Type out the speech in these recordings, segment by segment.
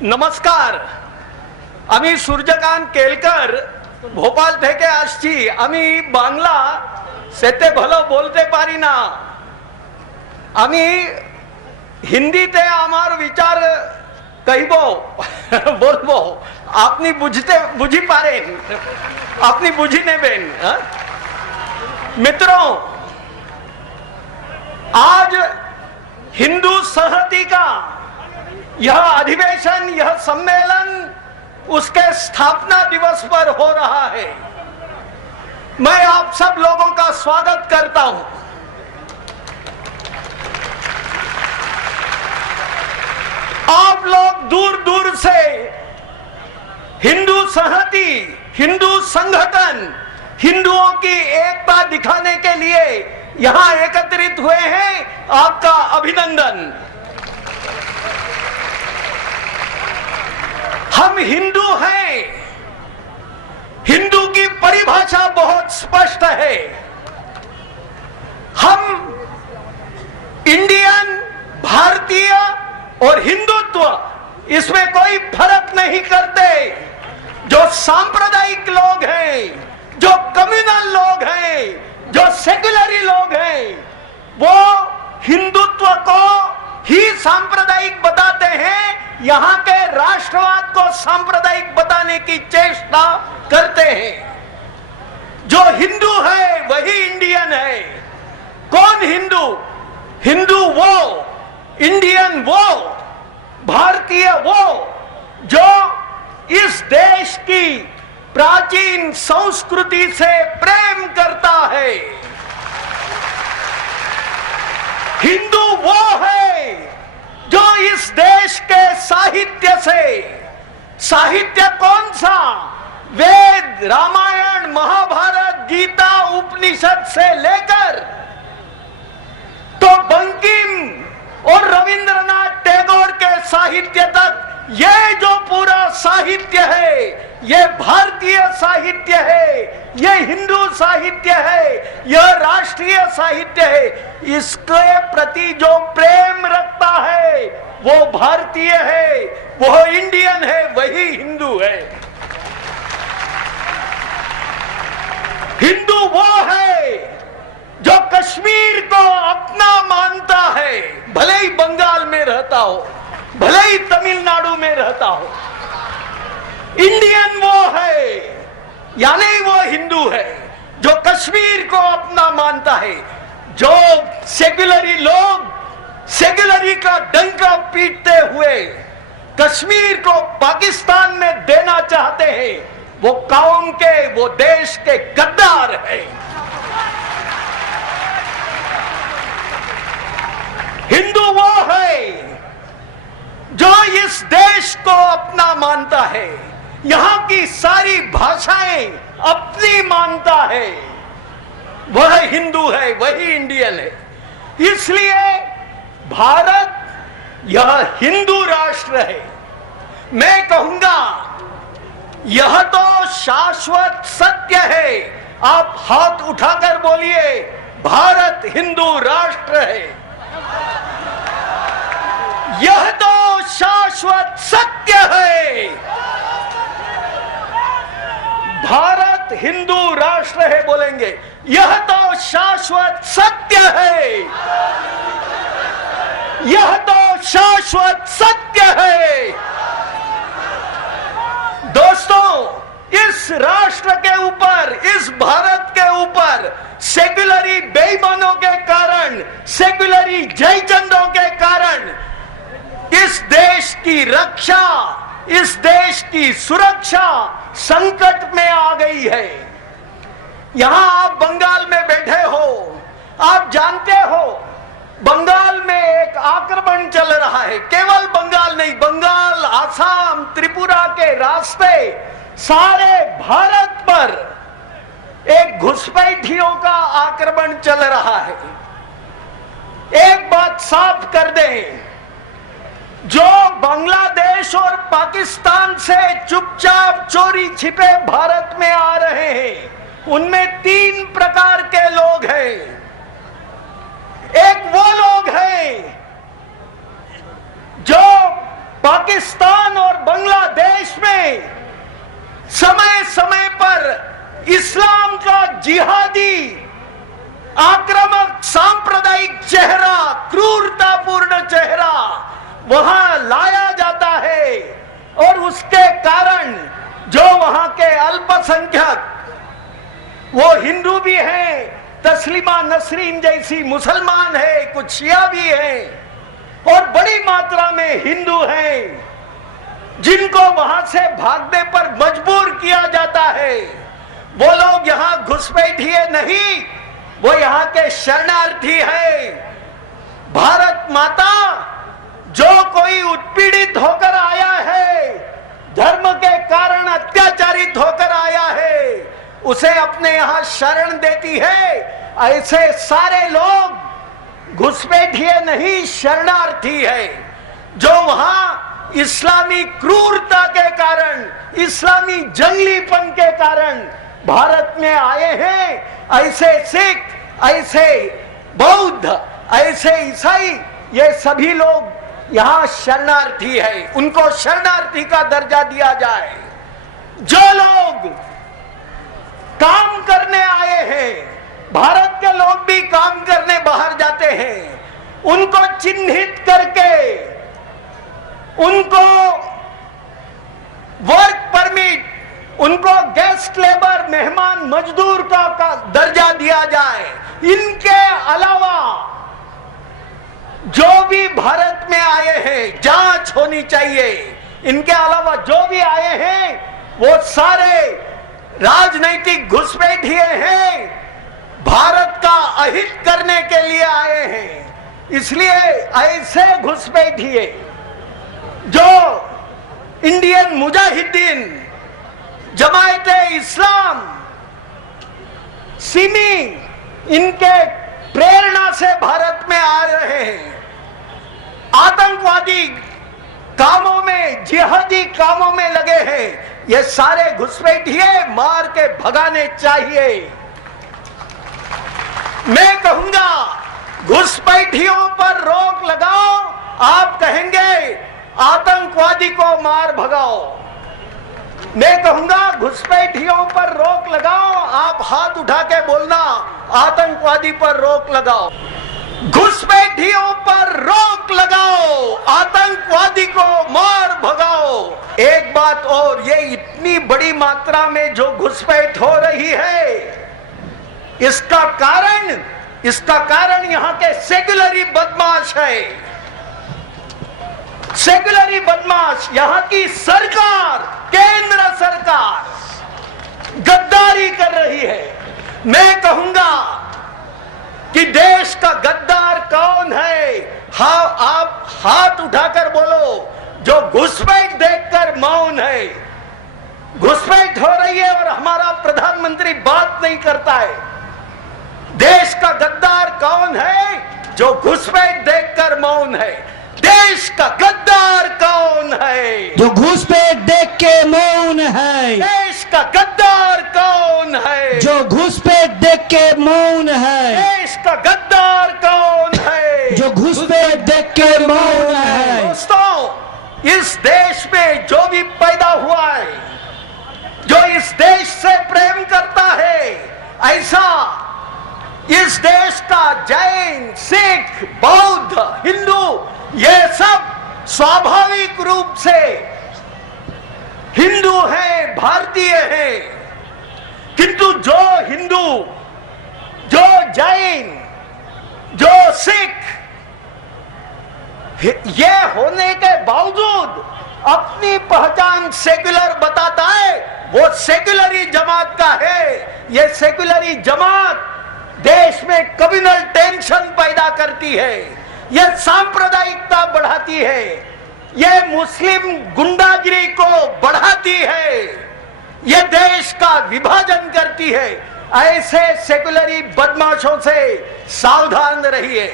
নমস্কার, আমি সূর্যকান্ত কেলকর ভোপাল থেকে আসছি। আমি বাংলা সেতে ভালো বলতে পারি না। আমি হিন্দিতে আমার বিচার কইব বলবো, আপনি বুঝি পারেন, আপনি বুঝি নেবেন। मित्रों, आज हिंदू संहति का यह अधिवेशन, यह सम्मेलन उसके स्थापना दिवस पर हो रहा है। मैं आप सब लोगों का स्वागत करता हूं। आप लोग दूर दूर से हिंदू संहति, हिंदू संगठन, हिंदुओं की एकता दिखाने के लिए यहां एकत्रित हुए हैं। आपका अभिनंदन। हम हिंदू हैं। हिंदू की परिभाषा बहुत स्पष्ट है। हम इंडियन, भारतीय और हिंदुत्व, इसमें कोई फर्क नहीं करते। जो सांप्रदायिक लोग हैं, जो कम्युनल लोग हैं, जो सेक्युलरी लोग हैं, वो हिंदुत्व को ही सांप्रदायिक बताते हैं। यहां के राष्ट्रवाद को सांप्रदायिक बताने की चेष्टा करते हैं। जो हिंदू है वही इंडियन है। कौन हिंदू? हिंदू वो, इंडियन वो, भारतीय वो जो इस देश की प्राचीन संस्कृति से प्रेम करता है। हिंदू वो है जो इस देश के साहित्य से, साहित्य कौन सा? वेद, रामायण, महाभारत, गीता, उपनिषद से लेकर तो बंकिम और रविंद्रनाथ टैगोर के साहित्य तक, ये जो पूरा साहित्य है, ये भारतीय साहित्य है, ये हिंदू साहित्य है, यह राष्ट्रीय साहित्य है। इसके प्रति जो प्रेम रखता है वो भारतीय है, वो इंडियन है, वही हिंदू है। हिंदू वो है जो कश्मीर को अपना मानता है, भले ही बंगाल में रहता हो, भले ही तमिलनाडु में रहता हो। इंडियन वो है, यानी वो हिंदू है जो कश्मीर को अपना मानता है। जो सेक्युलरी लोग सेक्युलरी का डंका पीटते हुए कश्मीर को पाकिस्तान में देना चाहते हैं, वो कौम के, वो देश के गद्दार है। हिंदू वो है जो इस देश को अपना मानता है, यहां की सारी भाषाएं अपनी मानता है, वह हिंदू है, वही इंडियन है। इसलिए भारत यह हिंदू राष्ट्र है। मैं कहूंगा यह तो शाश्वत सत्य है। आप हाथ उठाकर बोलिए, भारत हिंदू राष्ट्र है। यह तो शाश्वत सत्य है। भारत हिंदू राष्ट्र है बोलेंगे, यह तो शाश्वत सत्य है। यह तो शाश्वत सत्य है। दोस्तों, इस राष्ट्र के ऊपर, इस भारत के ऊपर सेक्युलरी बेईमानों के कारण, सेक्युलरी जयचंदों के कारण इस देश की रक्षा, इस देश की सुरक्षा संकट में आ गई है। यहां आप बंगाल में बैठे हो, आप जानते हो बंगाल में एक आक्रमण चल रहा है। केवल बंगाल नहीं, बंगाल, आसाम, त्रिपुरा के रास्ते सारे भारत पर एक घुसपैठियों का आक्रमण चल रहा है। एक बात साफ कर दें, जो बांग्लादेश और पाकिस्तान से चुपचाप चोरी छिपे भारत में आ रहे हैं, उनमें 3 प्रकार के लोग हैं। एक वो लोग हैं जो पाकिस्तान और बांग्लादेश में समय समय पर इस्लाम का जिहादी आक्रामक सांप्रदायिक चेहरा, क्रूरतापूर्ण चेहरा वहां लाया जाता है और उसके कारण जो वहां के अल्पसंख्यक, वो हिंदू भी हैं, तस्लीमा नसरीन जैसी मुसलमान है, कुछ शिया भी हैं और बड़ी मात्रा में हिंदू हैं, जिनको वहां से भागने पर मजबूर किया जाता है। वो लोग यहां घुसपैठिए नहीं, वो यहां के शरणार्थी हैं। भारत माता जो कोई उत्पीड़ित होकर आया है, धर्म के कारण अत्याचारित होकर आया है, उसे अपने यहां शरण देती है। ऐसे सारे लोग घुसपैठिए नहीं, शरणार्थी है, जो वहां इस्लामी क्रूरता के कारण, इस्लामी जंगलीपन के कारण भारत में आए हैं। ऐसे सिख, ऐसे बौद्ध, ऐसे ईसाई, ये सभी लोग यहां शरणार्थी है, उनको शरणार्थी का दर्जा दिया जाए। जो लोग काम करने आए हैं, भारत के लोग भी काम करने बाहर जाते हैं, उनको चिन्हित करके उनको वर्क परमिट, उनको गेस्ट लेबर, मेहमान मजदूर का दर्जा दिया जाए। इनके अलावा जो भी भारत में आए हैं, जांच होनी चाहिए। इनके अलावा जो भी आए हैं वो सारे राजनैतिक घुसपैठिए हैं, भारत का अहित करने के लिए आए हैं। इसलिए ऐसे घुसपैठिए जो इंडियन मुजाहिदीन, जमायत इस्लाम, सिमी, इनके प्रेरणा से भारत में आ रहे हैं, आतंकवादी कामों में, जिहादी कामों में लगे हैं, ये सारे घुसपैठिए मार के भगाने चाहिए। मैं कहूंगा घुसपैठियों पर रोक लगाओ, आप कहेंगे आतंकवादी को मार भगाओ। मैं कहूंगा घुसपैठियों पर रोक लगाओ, आप हाथ उठा के बोलना आतंकवादी पर रोक लगाओ। घुसपैठियों पर रोक लगाओ, आतंकवादी को मार भगाओ। एक बात और, ये इतनी बड़ी मात्रा में जो घुसपैठ हो रही है, इसका कारण यहां के सेक्युलरी बदमाश है। सेक्युलरी बदमाश, यहां की सरकार, केंद्र सरकार गद्दारी कर रही है। मैं कहूंगा कि देश का गद्दार कौन है? हाँ, आप हाथ उठाकर बोलो जो घुसपैठ देखकर मौन है। घुसपैठ हो रही है और हमारा प्रधानमंत्री बात नहीं करता है। देश का गद्दार कौन है जो घुसपैठ देखकर मौन है? देश का गद्दार कौन है जो घुसपैठ देख के मौन है? देश का गद्दार कौन है जो घुसपैठ देख के मौन है? देश का गद्दार कौन है जो घुसपैठ देख के मौन है? दोस्तों, इस देश में जो भी पैदा हुआ है, जो इस देश से प्रेम करता है, ऐसा इस देश का जैन, सिख, बौद्ध, हिंदू, ये सब स्वाभाविक रूप से हिंदू हैं, भारतीय हैं। किंतु जो हिंदू, जो जैन, जो सिख, ये होने के बावजूद अपनी पहचान सेक्युलर बताता है, वो सेक्युलरी जमात का है। ये सेक्युलरी जमात देश में कम्युनल टेंशन पैदा करती है, यह सांप्रदायिकता बढ़ाती है, यह मुस्लिम गुंडागिरी को बढ़ाती है, यह देश का विभाजन करती है। ऐसे सेक्युलरी बदमाशों से सावधान रहिए।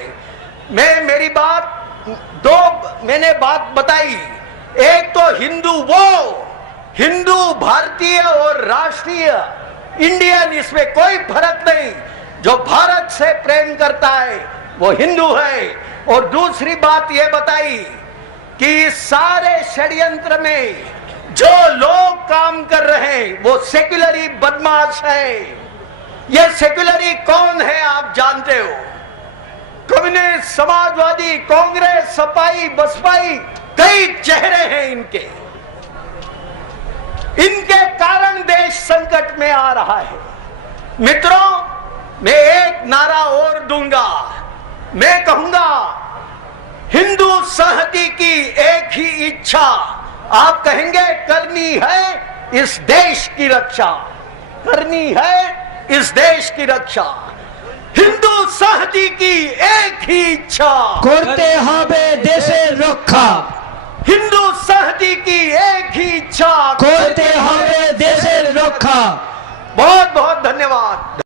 मैंने बात बताई। एक तो हिंदू भारतीय और राष्ट्रीय इंडियन, इसमें कोई फर्क नहीं। जो भारत से प्रेम करता है वो हिंदू है। और दूसरी बात ये बताई कि इस सारे षड्यंत्र में जो लोग काम कर रहे हैं वो सेक्युलरी बदमाश है। ये सेक्युलरी कौन है आप जानते हो? कम्युनिस्ट, समाजवादी, कांग्रेस, सपाई, बसपाई, कई चेहरे हैं इनके। इनके कारण देश संकट में आ रहा है। मित्रों, मैं एक नारा और दूंगा। मैं कहूंगा हिंदू संहति की एक ही इच्छा, आप कहेंगे करनी है इस देश की रक्षा, करनी है इस देश की रक्षा। हिंदू संहति की एक ही इच्छा, करते হবে দেশের রক্ষা। हिंदू संहति की एक ही इच्छा, করতে হবে দেশের রক্ষা। बहुत बहुत धन्यवाद।